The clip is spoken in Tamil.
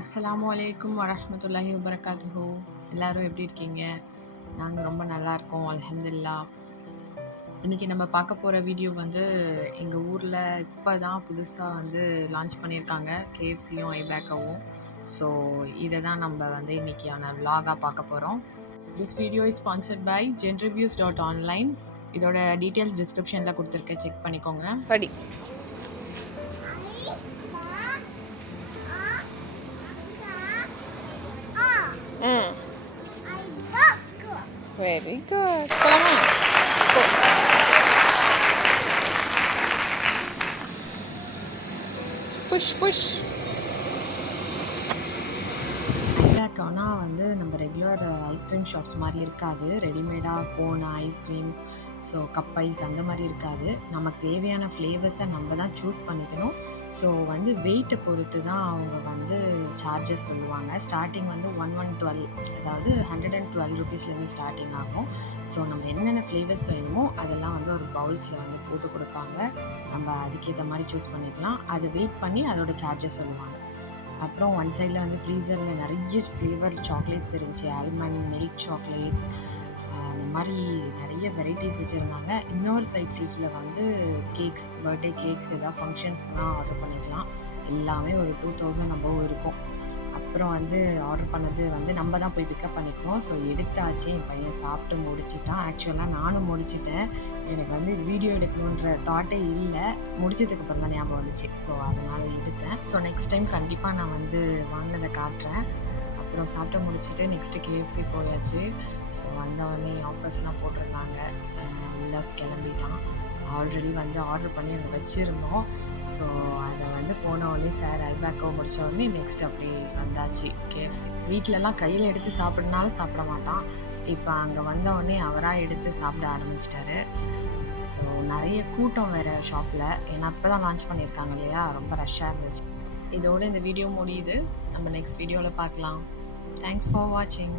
அஸ்ஸலாமு அலைக்கும் வரஹ்மத்துல்லாஹி வபரகாத்துஹு. எல்லாரும் எப்படி இருக்கீங்க? நாங்கள் ரொம்ப நல்லா இருக்கோம் அல்ஹம்துலில்லாஹ். இன்றைக்கி நம்ம பார்க்க போகிற வீடியோ வந்து எங்கள் ஊரில் இப்போ தான் புதுசாக வந்து லான்ச் பண்ணியிருக்காங்க கேஎஃப்சியும் ஐபேக்காவும். ஸோ இதை தான் நம்ம வந்து இன்றைக்கியான விலாகாக பார்க்க போகிறோம். This video is sponsored by genreviews.online. இதோட டீட்டெயில்ஸ் டிஸ்கிரிப்ஷனில் கொடுத்துருக்கேன், செக் பண்ணிக்கோங்க. படி. Very good. போலாமா? போ. Push push. ஐபேக்கானா வந்து நம்ம ரெகுலர் ஐஸ்கிரீம் ஷாப்ஸ் மாதிரி இருக்காது. ரெடிமேடாக cone ice cream, so cup ice அந்த மாதிரி இருக்காது. நமக்கு தேவையான ஃப்ளேவர்ஸை நம்ம தான் சூஸ் பண்ணிக்கணும். ஸோ வந்து வெயிட்டை பொறுத்து தான் அவங்க வந்து சார்ஜஸ் சொல்லுவாங்க. ஸ்டார்டிங் வந்து 112, அதாவது 112 ருபீஸ்லேருந்து ஸ்டார்டிங் ஆகும். ஸோ நம்ம என்னென்ன ஃப்ளேவர்ஸ் வேணுமோ அதெல்லாம் வந்து ஒரு பவுல்ஸில் வந்து போட்டு கொடுப்பாங்க. நம்ம அதுக்கேற்ற மாதிரி சூஸ் பண்ணிக்கலாம். அது வெயிட் பண்ணி அதோட சார்ஜஸ் சொல்லுவாங்க. அப்புறம் ஒன் சைடில் வந்து ஃப்ரீசரில் நிறைய ஃப்ளேவர் சாக்லேட்ஸ் இருந்துச்சு. ஆல்மண்ட், மில்க் சாக்லேட்ஸ், அந்த மாதிரி நிறைய வெரைட்டிஸ் வச்சுருந்தாங்க. இன்னொரு சைட் ஃப்ரிட்ஜில் வந்து கேக்ஸ், பர்த்டே கேக்ஸ், எதாவது ஃபங்க்ஷன்ஸ்னால் ஆர்டர் பண்ணிக்கலாம். எல்லாமே ஒரு 2000 அபோவ் இருக்கும். அப்புறம் வந்து ஆர்டர் பண்ணது வந்து நம்ம தான் போய் பிக்கப் பண்ணிக்கணும். ஸோ எடுத்தாச்சு. என் பையன் சாப்பிட்டு முடிச்சிட்டான். ஆக்சுவலாக நானும் முடிச்சிட்டேன். எனக்கு வந்து வீடியோ எடுக்கணுன்ற தாட்டே இல்லை. முடிச்சதுக்கப்புறம் தான் ஞாபகம் வந்துச்சு. ஸோ அதனால் எடுத்தேன். ஸோ நெக்ஸ்ட் டைம் கண்டிப்பாக நான் வந்து வாங்கினதை காட்டுறேன். அப்புறம் சாப்பிட்டு முடிச்சுட்டு நெக்ஸ்ட்டு கேஎஃப்சி போயாச்சு. ஸோ வந்தவொடனே ஆஃபர்ஸ்லாம் போட்டிருந்தாங்க. உள்ளே கிளம்பிட்டான். ஆல்ரெடி வந்து ஆர்டர் பண்ணி அங்கே வச்சுருந்தோம். ஸோ அதை வந்து போனவுடனே சார் ஐபேக்கோ முடித்த உடனே நெக்ஸ்ட் அப்படி வந்தாச்சு கேஎஃப்சி. வீட்டிலலாம் கையில் எடுத்து சாப்பிட்றதுனால சாப்பிட மாட்டான். இப்போ அங்கே வந்தவுடனே அவராக எடுத்து சாப்பிட ஆரம்பிச்சிட்டாரு. ஸோ நிறைய கூட்டம் வேறு ஷாப்பில். ஏன்னா இப்போ தான் லான்ச் பண்ணியிருக்காங்க இல்லையா, ரொம்ப ரஷ்ஷாக இருந்துச்சு. இதோடு இந்த வீடியோ முடியுது. நம்ம நெக்ஸ்ட் வீடியோவில் பார்க்கலாம். தேங்க்ஸ் ஃபார் வாட்சிங்.